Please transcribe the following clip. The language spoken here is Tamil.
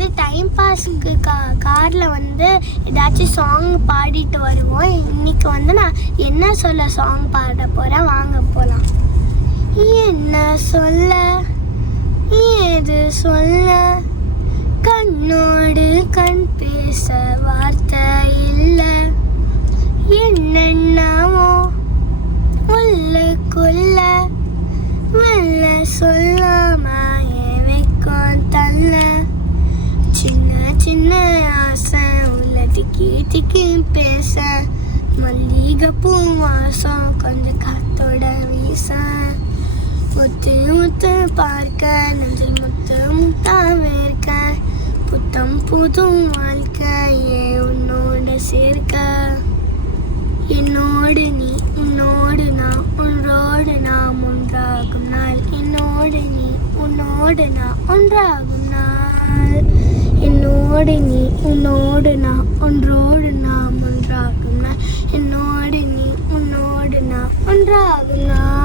வந்து டைம் பாஸுக்கு காரில் வந்து ஏதாச்சும் சாங் பாடிட்டு வருவோம். இன்னைக்கு வந்து நான் என்ன சொல்ல சாங் பாட போகிறேன், வாங்க போகலாம். என்ன சொல்ல ஏது சொல்ல, கண்ணோடு கண் பேச வார்த்தை இல்லை, என்னென்னவோ உள்ளுக்குள்ள மெல்ல சொல்லாம வைக்கும் தள்ள, சின்ன சின்ன ஆசை உள்ள திக்கி திக்கி பேச, மல்லிகைப்பூ வாசம் கொஞ்சம் காத்தோட வீச, முத்து முத்து பார்க்க நெஞ்சில் முத்து முத்தா வேர்க்க, புத்தம் புதும் வாழ்க்கையே உன்னோடு சேர்க்க, என்னோடு நீ உன்னோடு நான் ஒன்றோடு நாம் ஒன்றாகும் நாள், என்னோடு நீ உன்னோடு நான் ஒன்றாகும் நாள், என்னோடு நீ உன்னோடு நான் ஒன்றோடு நாம் ஒன்றாகும் நாள், என்னோடு நீ உன்னோடு நான் ஒன்றாகும் நாள்.